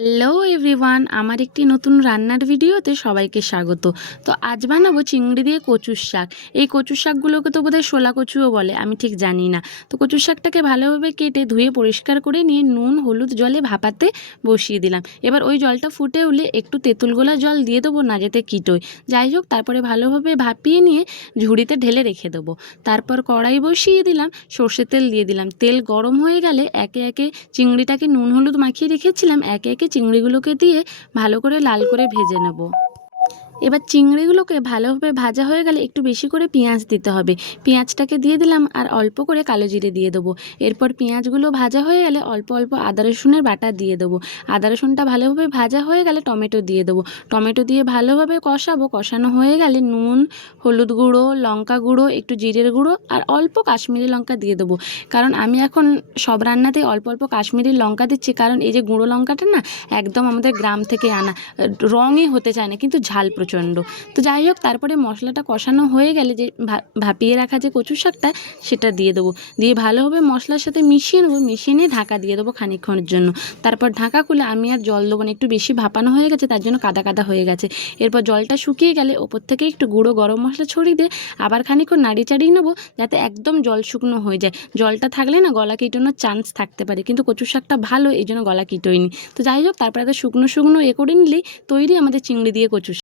Hello everyone, আমার একটি নতুন রান্নার ভিডিওতে সবাইকে স্বাগত। তো আজ বানাবো চিংড়ি দিয়ে কচুর শাক। এই কচুর শাকগুলোকে তো বোধহয় শোলা কচুও বলে, আমি ঠিক জানি না। তো কচুর শাকটাকে ভালোভাবে কেটে ধুয়ে পরিষ্কার করে নিয়ে নুন হলুদ জলে ভাপাতে বসিয়ে দিলাম। এবার ওই জলটা ফুটে উঠলে একটু তেঁতুল গোলা জল দিয়ে দেবো, না যাতে কিটোয়। যাই হোক, তারপরে ভালোভাবে ভাপিয়ে নিয়ে ঝুড়িতে ঢেলে রেখে দেবো। তারপর কড়াই বসিয়ে দিলাম, সর্ষের তেল দিয়ে দিলাম। তেল গরম হয়ে গেলে একে একে চিংড়িটাকে নুন হলুদ মাখিয়ে রেখেছিলাম, একে একে চিংড়িগুলোকে দিয়ে ভালো করে লাল করে ভেজে নেব। এবার চিংড়িগুলোকে ভালোভাবে ভাজা হয়ে গেলে একটু বেশি করে পেঁয়াজ দিতে হবে। পেঁয়াজটাকে দিয়ে দিলাম আর অল্প করে কালো জিরে দিয়ে দেবো। এরপর পেঁয়াজগুলো ভাজা হয়ে গেলে অল্প অল্প আদা রসুনের বাটা দিয়ে দেবো। আদা রসুনটা ভালোভাবে ভাজা হয়ে গেলে টমেটো দিয়ে দেবো। টমেটো দিয়ে ভালোভাবে কষাবো। কষানো হয়ে গেলে নুন হলুদ গুঁড়ো লঙ্কা গুঁড়ো একটু জিরের গুঁড়ো আর অল্প কাশ্মীরি লঙ্কা দিয়ে দেবো। কারণ আমি এখন সব রান্নাতেই অল্প অল্প কাশ্মীরি লঙ্কা দিচ্ছি, কারণ এই যে গুঁড়ো লঙ্কাটা না একদম আমাদের গ্রাম থেকে আনা, রঙই হতে চায় না কিন্তু ঝাল প্রচণ্ড। তো যাই হোক, তারপরে মশলাটা কষানো হয়ে গেলে যে ভাপিয়ে রাখা যে কচু শাকটা সেটা দিয়ে দেবো। দিয়ে ভালোভাবে মশলার সাথে মিশিয়ে নেবো। মিশিয়ে নিয়ে ঢাকা দিয়ে দেবো খানিকক্ষণের জন্য। তারপর ঢাকা খুলে আমি আর জল দেবো না, একটু বেশি ভাপানো হয়ে গেছে, তার জন্য কাদা কাদা হয়ে গেছে। এরপর জলটা শুকিয়ে গেলে ওপর থেকে একটু গুঁড়ো গরম মশলা ছড়িয়ে দিয়ে আবার খানিকক্ষণ নাড়িয়ে চাড়িয়ে নেবো, যাতে একদম জল শুকনো হয়ে যায়। জলটা থাকলে না গলা কিটোনোর চান্স থাকতে পারে, কিন্তু কচু শাকটা ভালো, এই জন্য গলা কিটোয়নি। তো যাই হোক, তারপরে শুকনো শুকনো করে নিলেই তৈরি আমাদের চিংড়ি দিয়ে কচু শাক।